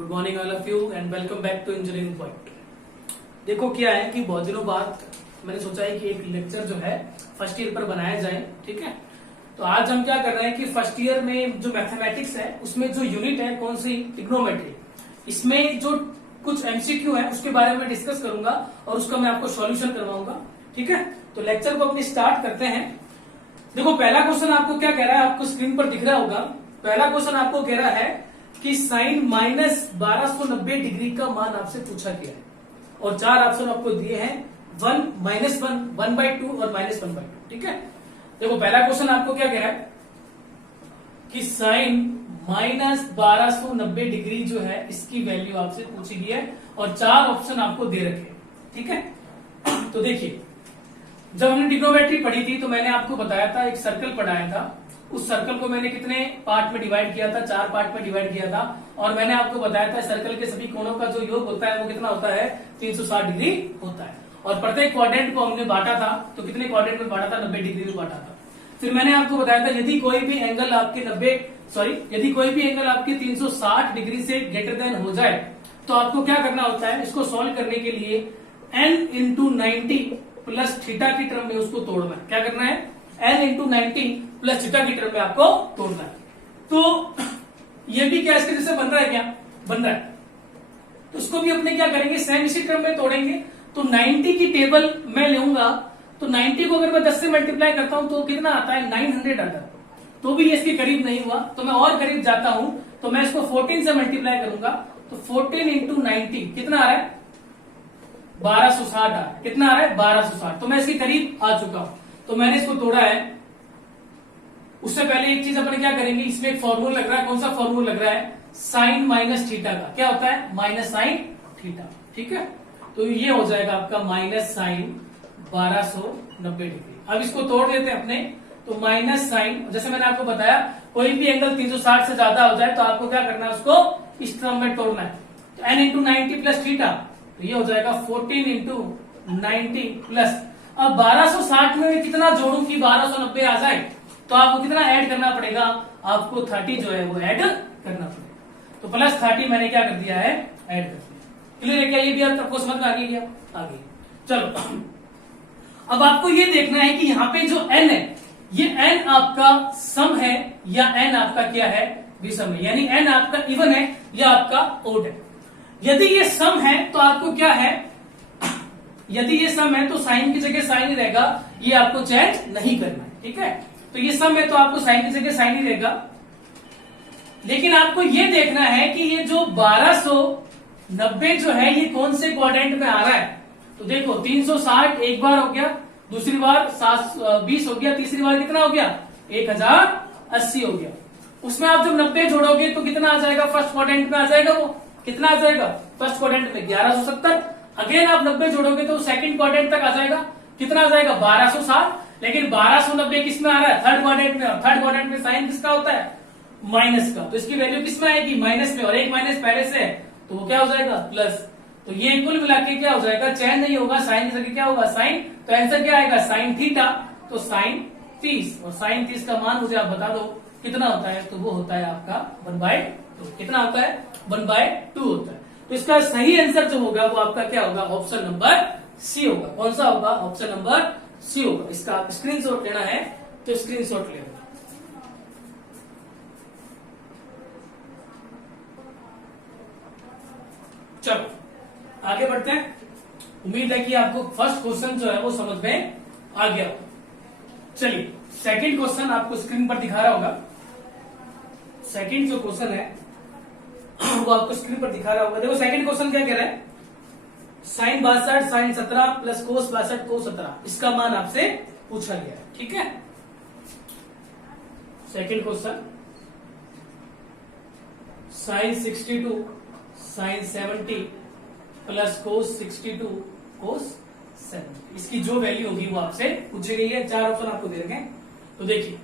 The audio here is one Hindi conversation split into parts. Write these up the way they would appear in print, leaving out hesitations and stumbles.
Good morning all of you and welcome back to engineering point. देखो क्या है कि बहुत दिनों बाद मैंने सोचा है कि एक लेक्चर जो है फर्स्ट ईयर पर बनाया जाए। ठीक है, तो आज हम क्या कर रहे हैं कि फर्स्ट ईयर में जो मैथमेटिक्स है उसमें जो यूनिट है कौन सी, ट्रिग्नोमेट्री, इसमें जो कुछ एमसीक्यू है उसके बारे में डिस्कस करूंगा और उसका मैं आपको सॉल्यूशन करवाऊंगा। ठीक है, तो लेक्चर को अपनी स्टार्ट करते हैं। देखो पहला क्वेश्चन आपको क्या कह रहा है, आपको स्क्रीन पर दिख रहा होगा। पहला क्वेश्चन आपको कह रहा है कि साइन -1290 डिग्री का मान आपसे पूछा गया है और चार ऑप्शन आपको दिए हैं 1, -1, 1/2 और -1/2। ठीक है, देखो पहला क्वेश्चन आपको क्या कह रहा है कि साइन -1290 डिग्री जो है इसकी वैल्यू आपसे पूछी गई है और चार ऑप्शन आपको दे रखे हैं। ठीक है, तो देखिए जब हमने ट्रिग्नोमेट्री पढ़ी थी तो मैंने आपको बताया था, एक सर्कल पढ़ाया था। उस सर्कल को मैंने कितने पार्ट में डिवाइड किया था, 4 पार्ट में डिवाइड किया था और मैंने आपको बताया था सर्कल के सभी कोणों का जो योग होता है वो कितना होता है, 360 डिग्री होता है। और प्रत्येक क्वाड्रेंट को हमने बांटा था, तो कितने क्वाड्रेंट में बांटा था, 90 डिग्री में बांटा था। फिर मैंने आपको बताया था यदि कोई भी एंगल आपके 360 डिग्री से ग्रेटर देन हो जाए तो आपको क्या करना होता है, इसको सॉल्व करने के लिए n × 90 प्लस थीटा की टर्म में उसको तोड़ना है। क्या करना है, n × 90 प्लस थीटा की टर्म में आपको तोड़ना है। तो ये भी क्या इसके जैसे बन रहा है, क्या बन रहा है, तो इसको भी अपने क्या करेंगे, सेम इसी टर्म में तोड़ेंगे। तो 90 की टेबल मैं लूंगा तो 90 को अगर मैं 10 से मल्टीप्लाई करता हूं तो कितना आता है, 900 आता है। तो भी ये इसके करीब नहीं हुआ, तो मैं और करीब जाता हूं तो मैं इसको 14 से मल्टीप्लाई करूंगा तो 14 × 90 कितना आ रहा है, 1260 आ रहा है। कितना आ रहा है, 1260। तो मैं इसके करीब आ चुका हूं, तो मैंने इसको तोड़ा है। उससे पहले एक चीज अपन क्या करेंगे, इसमें एक फॉर्मूला लग रहा है। कौन सा फॉर्मूला लग रहा है, साइन माइनस थीटा का। क्या होता है, माइनस साइन थीटा। ठीक है, तो ये हो जाएगा आपका माइनस साइन 1290 डिग्री। अब इसको तोड़ लेते हैं अपने, तो माइनस साइन, जैसे मैंने आपको बताया कोई भी एंगल 360 से ज्यादा हो जाए तो आपको क्या करना है, उसको इस टर्म में तोड़ना है। तो n × 90 प्लस थीटा, तो ये हो जाएगा 14 × 90 प्लस, अब 1260 में कितना जोड़ू कि 1290 आ जाए, तो आपको कितना ऐड करना पड़ेगा, आपको 30 जो है वो ऐड करना पड़ेगा। तो प्लस 30 मैंने क्या कर दिया है, ऐड कर दिया। क्लियर है क्या, ये भी आपको समझ में आ गया, आगे चलो। अब आपको ये देखना है कि यहाँ पे जो n है, ये n आपका सम है या n आपका क्या है, विषम है। यानी n आपका इवन है या आपका ओड है। यदि ये सम है तो आपको क्या है, यदि ये सम है तो साइन की जगह साइन ही रहेगा, ये आपको चेंज नहीं करना है। ठीक है, तो ये सम है तो आपको साइन की जगह साइन ही रहेगा। लेकिन आपको ये देखना है कि ये जो 1290 जो है ये कौन से क्वाड्रेंट में आ रहा है। तो देखो 360 एक बार हो गया, दूसरी बार 720 हो गया, तीसरी बार कितना हो गया, 1080 हो गया। उसमें आप जब 90 जोड़ोगे तो कितना आ जाएगा, फर्स्ट क्वाड्रेंट में आ जाएगा। वो कितना आ जाएगा, फर्स्ट क्वाड्रेंट में 1170। अगेन आप 90 जोड़ोगे तो सेकंड क्वाड्रेंट तक आ जाएगा, कितना आ जाएगा, 1260। लेकिन 1290 किस में आ रहा है, थर्ड क्वाड्रेंट में। और थर्ड क्वाड्रेंट में साइन किसका होता है, माइनस का, तो इसकी वैल्यू किस में आएगी, माइनस में। और एक माइनस पहले से है तो वो क्या हो जाएगा, प्लस। तो ये कुल मिला के क्या हो जाएगा, चेंज नहीं होगा, साइन की जगह क्या होगा, साइन। तो आंसर क्या आएगा, साइन थीटा। तो साइन 30, और साइन 30 का मान मुझे आप बता दो कितना होता है, तो वो होता है आपका 1/2। कितना होता है, 1/2 होता है। तो इसका सही आंसर जो होगा वो आपका क्या होगा, ऑप्शन नंबर सी होगा। कौन सा होगा, ऑप्शन नंबर सी होगा। इसका आप स्क्रीनशॉट लेना है तो स्क्रीनशॉट ले लो। चलो आगे बढ़ते हैं। उम्मीद है कि आपको फर्स्ट क्वेश्चन जो है वो समझ में आ गया हो। चलिए सेकंड क्वेश्चन आपको स्क्रीन पर दिखा रहा होगा। सेकंड जो क्वेश्चन है वो आपको स्क्रीन पर दिखा रहा होगा। देखो सेकंड क्वेश्चन क्या कह रहा है, sine 62 sine 17 plus cos 62 cos 17, इसका मान आपसे पूछा गया है। ठीक है, second question, sine 62 sine 70 plus cos 62 cos 70, इसकी जो वैल्यू होगी वो आपसे पूछी गई है। चार ऑप्शन आपको दे रखे हैं। तो देखिए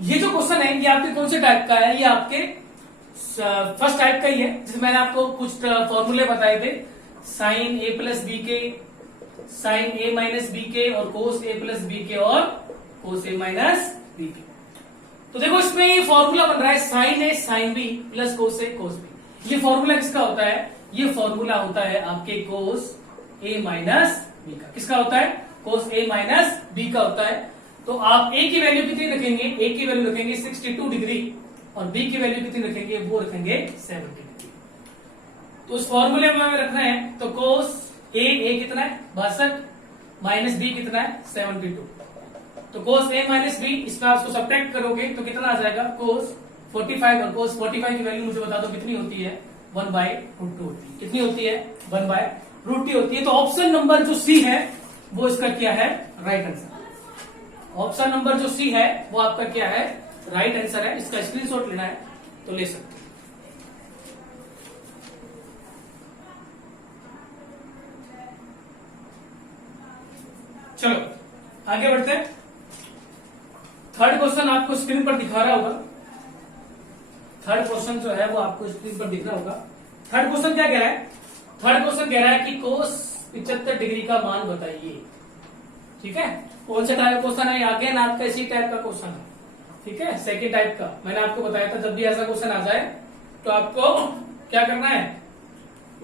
ये जो क्वेश्चन है ये आपके कौन से टाइप का है, ये आपके फर्स्ट टाइप का ही है, जिसमें मैंने आपको कुछ फॉर्मूले बताए थे, साइन a प्लस बी के, साइन a माइनस बी के, और कोस a प्लस बी के, और कोस a माइनस बी के। तो देखो इसमें ये फॉर्मूला बन रहा है साइन ए साइन बी प्लस कोस ए कोस बी। ये फॉर्मूला किसका होता है? ये फॉर्मूला होता है आपके कोस ए माइनस बी का। किसका होता है? कोस ए माइनस बी का होता है। तो आप ए की वैल्यू कितनी रखेंगे? ए की वैल्यू रखेंगे 62 डिग्री और बी की वैल्यू कितनी रखेंगे? वो रखेंगे 70 डिग्री। तो उस फॉर्मूले में हमें रखना है तो कोस ए कितना है? 62 माइनस बी कितना है? 72। तो कोस ए माइनस बी इसका उसको सब्ट्रैक्ट करोगे तो कितना आ जाएगा? कोस 45 और कोस 45 की वैल्यू मुझे बता दो कितनी होती है? 1/√2 होती है। कितनी होती है? 1/√2 होती है। तो ऑप्शन नंबर जो सी है वो इसका क्या है? Right answer. ऑप्शन नंबर जो सी है वो आपका क्या है? राइट आंसर है। इसका स्क्रीनशॉट लेना है तो ले सकते हैं। चलो आगे बढ़ते हैं। थर्ड क्वेश्चन आपको स्क्रीन पर दिखा रहा होगा। थर्ड क्वेश्चन जो है वो आपको स्क्रीन पर दिख रहा होगा। थर्ड क्वेश्चन क्या कह रहा है? थर्ड क्वेश्चन कह रहा है कि कोस 75 डिग्री का मान बताइए। ठीक है, कौन सा टाइप क्वेश्चन है? अगेन आपका इसी टाइप का क्वेश्चन है। ठीक है, सेकेंड टाइप का। मैंने आपको बताया था जब भी ऐसा क्वेश्चन आ जाए तो आपको क्या करना है?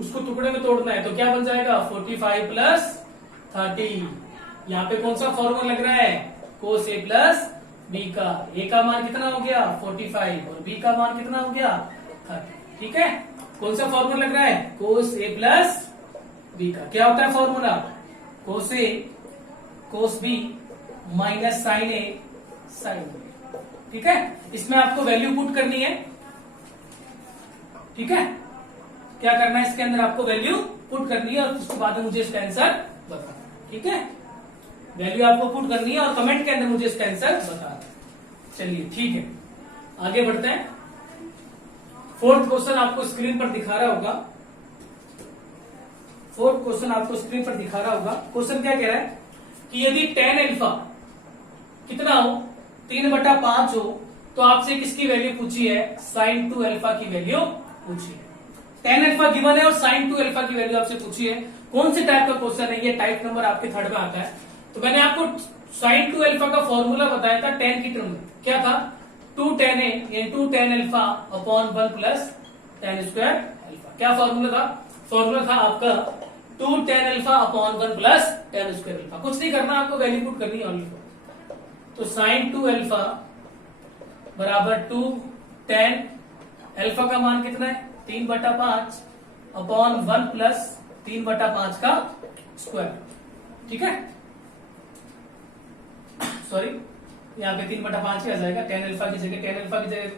उसको टुकड़े में तोड़ना है। तो क्या बन जाएगा? 45 प्लस 30। यहाँ पे कौन सा फॉर्मूला लग रहा है? कोस ए प्लस बी का। ए का मान कितना हो गया? 45 और बी का मान कितना हो गया? 30। ठीक है, कौन सा फॉर्मूला लग रहा है? कोस ए प्लस बी का। क्या होता है फॉर्मूला? कोस ए कोस बी माइनस साइन ए साइन बी। ठीक है, इसमें आपको वैल्यू पुट करनी है। ठीक है, क्या करना है? इसके अंदर आपको वैल्यू पुट करनी है और उसके बाद मुझे इसका आंसर बताना। ठीक है, वैल्यू आपको पुट करनी है और कमेंट के अंदर मुझे इसका आंसर बताना। चलिए ठीक है, आगे बढ़ते हैं। फोर्थ क्वेश्चन आपको स्क्रीन पर दिखा रहा होगा। फोर्थ क्वेश्चन आपको स्क्रीन पर दिखा रहा होगा। क्वेश्चन क्या कह रहा है कि यदि tan अल्फा कितना हो? 3/5 हो तो आपसे किसकी वैल्यू पूछी है? sin 2 अल्फा की वैल्यू पूछी है। tan अल्फा गिवन है और sin 2 अल्फा की वैल्यू आपसे पूछी है। कौन से टाइप का क्वेश्चन है? ये टाइप नंबर आपके थर्ड में आता है। तो मैंने आपको sin 2 अल्फा का फॉर्मूला बताया था tan की टर्म में। क्या था? 2 tan a into tan alpha upon 1 plus tan square alpha. क्या फॉर्मूला था? फॉर्मूला था आपका 2 tan alpha upon 1 plus tan square alpha. कुछ नहीं करना, आपको वैल्यू पुट करनी है ओनली। तो sin 2 अल्फा बराबर 2 tan अल्फा का मान कितना है? 3/5 अपॉन 1 प्लस 3/5 का स्क्वायर। ठीक है, सॉरी यहाँ पे 3/5 आ जाएगा। tan अल्फा की जगह 3/5 रखें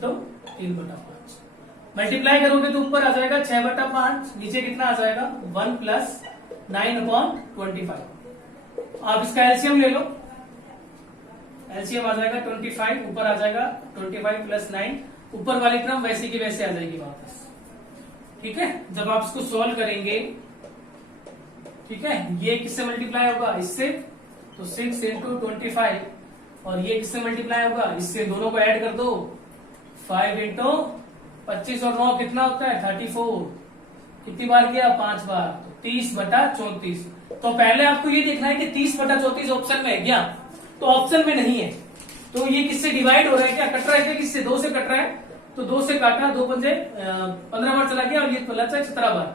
तो 3/5 मल्टीप्लाई करोगे तो ऊपर आ जाएगा 6/5, नीचे कितना आ जाएगा? 1 प्लस 9/25। आप इसका एलसीएम ले लो। एलसीएम आ जाएगा 25, ऊपर आ जाएगा 25 प्लस 9। ऊपर वाली टर्म वैसे की वैसे आ जाएगी वापस। ठीक है, जब आप इसको सॉल्व करेंगे, ठीक है, ये किससे मल्टीप्लाई होगा? इससे। तो 6 इंटू 25 और ये किससे मल्टीप्लाई होगा? इससे। दोनों को ऐड कर दो। 5 इंटू 25 और 9 कितना होता है? 34। कितनी बार किया? 5 बार। तो 30/34। तो पहले आपको ये देखना है कि 30/34 ऑप्शन में है क्या? तो ऑप्शन में नहीं है। तो ये किससे डिवाइड हो रहा है? क्या कट रहा है? किससे? 2 से कट रहा है। तो 2 से काटा, 2 पंजे 15 बार चला गया और ये बचा 17 बार।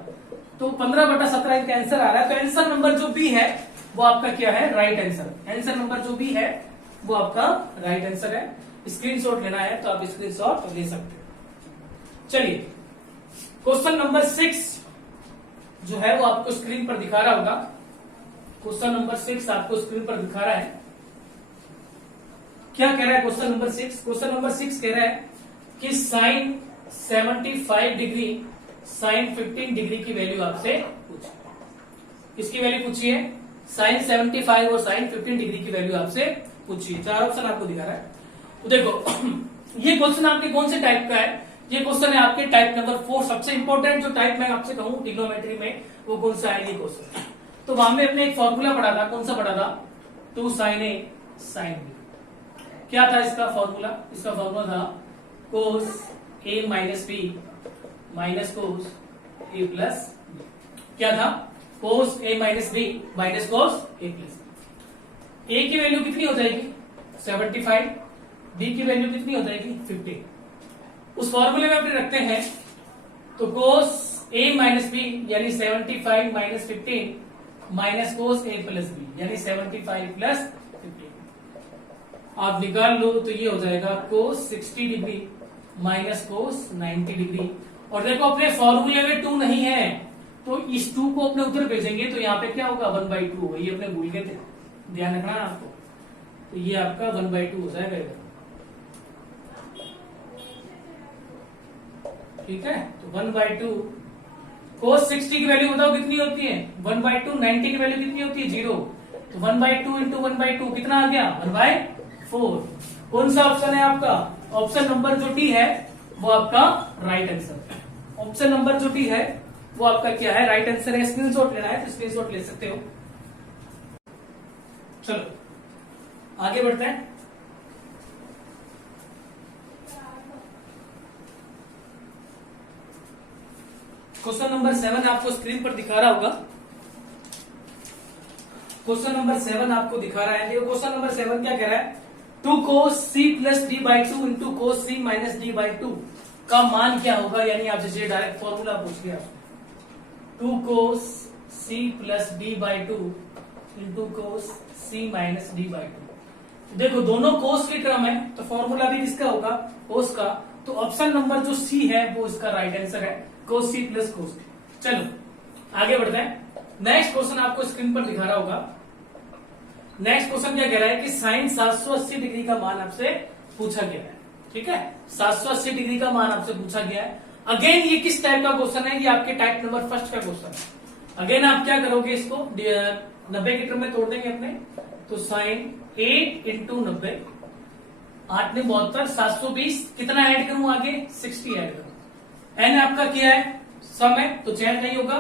तो 15/17 इनका आंसर आ रहा है। तो आंसर नंबर जो बी है वो आपका क्या है? Right answer. आंसर नंबर जो भी है वो आपका राइट आंसर है। स्क्रीनशॉट लेना है तो आप स्क्रीनशॉट ले सकते हैं। चलिए, क्वेश्चन नंबर 6 जो है वो आपको स्क्रीन पर दिखा रहा होगा। क्वेश्चन नंबर 6 आपको स्क्रीन पर दिखा रहा है। क्या कह रहा है क्वेश्चन नंबर 6? क्वेश्चन नंबर 6 कह रहा है कि साइन 75 डिग्री साइन 15 डिग्री की वैल्यू आपसे पूछी। किसकी वैल्यू पूछी है? साइन 75 और साइन 15 डिग्री की वैल्यू आपसे पूछी। 4 ऑप्शन आपको दिखा रहा है। तो देखो ये क्वेश्चन आपके कौन से टाइप का है? ये क्वेश्चन है आपके टाइप नंबर 4। सबसे इंपॉर्टेंट जो टाइप मैं आपसे कहूं ट्रिग्नोमेट्री में वो कौन सा है? ये क्वेश्चन। तो वहां में अपने एक फॉर्मूला पढ़ा था। कौन सा पढ़ा था? 2 sin a sin b। क्या था इसका फॉर्मूला? इसका फॉर्मूला था cos a minus B minus cos a plus B. क्या था? Cos a minus B minus cos a plus B. a की वैल्यू कितनी हो जाएगी? 75, बी की वैल्यू कितनी हो जाएगी 50। उस फॉर्मूले में अपने रखते हैं तो कोस ए माइनस बी यानी 75 माइनस 15 माइनस कोस ए प्लस बी यानी 75 प्लस 15 आप निकाल लो तो ये हो जाएगा कोस 60 डिग्री माइनस कोस 90 डिग्री। और देखो अपने फॉर्मूले में 2 नहीं है तो इस 2 को अपने उधर भेजेंगे तो यहाँ पे क्या होगा 1/2 होगा। ये अपने भूल गए थे, ध्यान रखना है आपको। तो ये आपका 1/2 हो जाएगा इधर, ठीक है। तो 1/2 कोस 60 की वैल्यू बताओ कितनी होती है 1/2, 90 की वैल्यू कितनी होती है 0। तो 1/2 इंटू 1/2 कितना आ गया 1/4। कौन सा ऑप्शन है आपका, ऑप्शन नंबर जो डी है वो आपका राइट आंसर है। ऑप्शन नंबर जो डी है वो आपका क्या है, राइट आंसर है। स्क्रीनशॉट लेना है तो स्क्रीनशॉट ले सकते हो। चलो आगे बढ़ते हैं। क्वेश्चन नंबर 7 आपको स्क्रीन पर दिखा रहा होगा। क्वेश्चन नंबर 7 आपको दिखा रहा है। क्वेश्चन नंबर 7 क्या कह रहा है, 2 cos c plus d/2 into cos c minus d/2 का मान क्या होगा। यानी आपसे डायरेक्ट फॉर्मूला पूछ लिया, 2 cos c plus d/2 into cos c minus d/2। देखो दोनों cos की टर्म है तो फॉर्मूला भी किसका होगा cos का। तो ऑप्शन नंबर जो C है वो इसका राइट आंसर है, cos c plus cos d। चलो आगे बढ़ते हैं। नेक्स्ट क्वेश्चन आपको स्क्रीन पर दिखा रहा होगा। नेक्स्ट क्वेश्चन क्या कह रहा है कि साइन 780 डिग्री का मान आपसे पूछा गया है, ठीक है। 780 डिग्री का मान आपसे पूछा गया है। अगेन ये किस टाइप का क्वेश्चन है, ये आपके टाइप नंबर फर्स्ट का क्वेश्चन है। अगेन आप क्या करोगे, इसको 90 की टर्म में तोड़ देंगे अपने। तो साइन 8 इंटू 90, 8 ने 72, 720 कितना ऐड करूं आगे 60 ऐड करूं। एन आपका क्या है सम है तो चेंज नहीं होगा,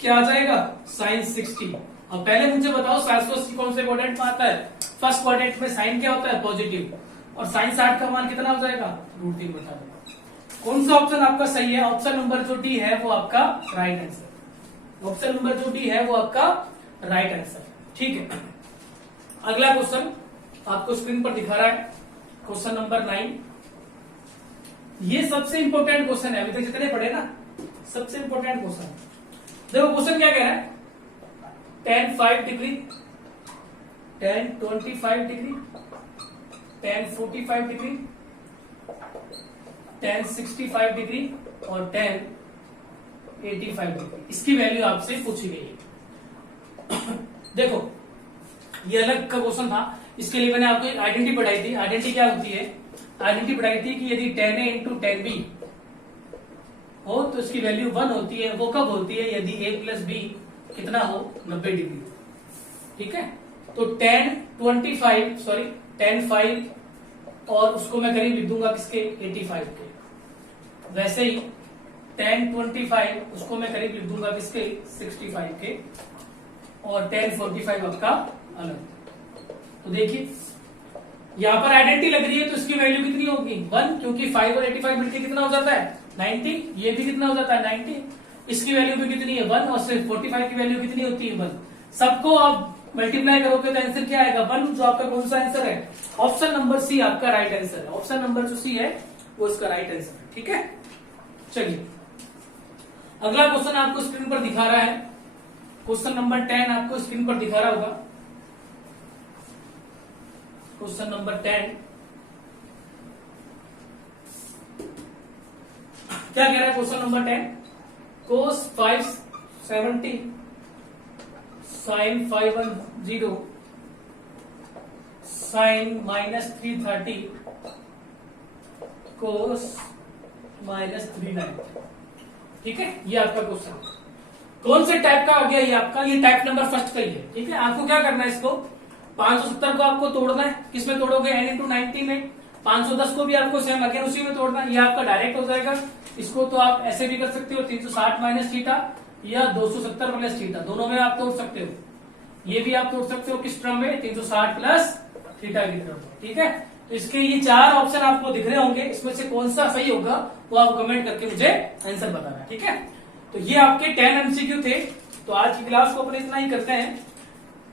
क्या आ जाएगा साइन 60। अब पहले मुझे बताओ 780 कौन से क्वाड्रेंट में आता है, फर्स्ट क्वाड्रेंट में साइन क्या होता है पॉजिटिव, और साइन 60 का मान कितना हो जाएगा √3 बता दो। कौन सा ऑप्शन आपका सही है, ऑप्शन नंबर जो डी है वो आपका राइट आंसर। ऑप्शन नंबर जो डी है वो आपका राइट आंसर, ठीक है। अगला क्वेश्चन आपको स्क्रीन पर दिखा रहा है, क्वेश्चन नंबर 9। ये सबसे इंपॉर्टेंट क्वेश्चन है, अभी तक जितने पढ़े ना सबसे इंपॉर्टेंट क्वेश्चन है। देखो क्वेश्चन क्या कह रहा है, tan 5 degree, tan 25 degree, tan 45 degree, tan 65 degree और tan 85 डिग्री, इसकी वैल्यू आपसे पूछी गई है। देखो ये अलग का क्वेश्चन था, इसके लिए मैंने आपको एक आइडेंटिटी पढ़ाई थी। आइडेंटिटी क्या होती है, आइडेंटिटी पढ़ाई थी कि यदि tan a into tan b हो तो इसकी वैल्यू 1 होती है। वो कब होती है, यदि a प्लस b कितना हो 90 डिग्री, ठीक है। तो tan 5 और उसको मैं करीब लिख दूंगा किसके 85 के। वैसे ही tan 25 उसको मैं करीब लिख दूंगा किसके 65 के, और tan 45 आपका अलग। तो देखिए यहां पर आइडेंटिटी लग रही है तो इसकी वैल्यू कितनी होगी 1, क्योंकि 5 और 85 मिलकर कितना हो जाता है 90। ये भी कितना हो जाता है 90, इसकी वैल्यू भी कितनी है 1, और सिर्फ 45 की वैल्यू कितनी होती है 1। सबको आप मल्टीप्लाई करोगे तो आंसर क्या आएगा 1, जो आपका कौन सा आंसर है, ऑप्शन नंबर सी आपका राइट आंसर है। ऑप्शन नंबर जो सी है वो इसका राइट आंसर है, ठीक है। चलिए अगला क्वेश्चन आपको स्क्रीन पर दिखा रहा है, क्वेश्चन नंबर 10 आपको स्क्रीन पर दिखा रहा होगा। क्वेश्चन नंबर 10 क्या कह रहा है, question number 10 cos 570 sin 510 sin -330 cos -390, ठीक है। ये आपका क्वेश्चन कौन से टाइप का आ गया, ये आपका ये टाइप नंबर फर्स्ट का ही है, ठीक है। आपको क्या करना है, इसको 570 को आपको तोड़ना है, किसमें तोड़ोगे n इंटू 90 में। 510 को भी आपको सेम अगेन उसी में तोड़ना है, ये आपका डायरेक्ट हो जाएगा। इसको तो आप ऐसे भी कर सकते हो 360 माइनस थीटा या 270 प्लस थीटा, दोनों में आप तोड़ सकते हो। ये भी आप तोड़ सकते हो किस टर्म में 360 प्लस थीटा की टर्म में, ठीक है। तो इसके ये 4 ऑप्शन आपको दिख रहे होंगे, इसमें से कौन सा सही होगा वो आप कमेंट करके मुझे आंसर बताना है, ठीक है। तो ये आपके 10 MCQ थे। तो आज की क्लास को अपने इतना ही करते हैं।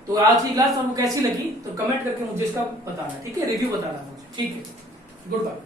तो आज की क्लास आपको कैसी लगी तो कमेंट करके मुझे इसका बताना, ठीक है, रिव्यू बताना मुझे, ठीक है, गुड बाय।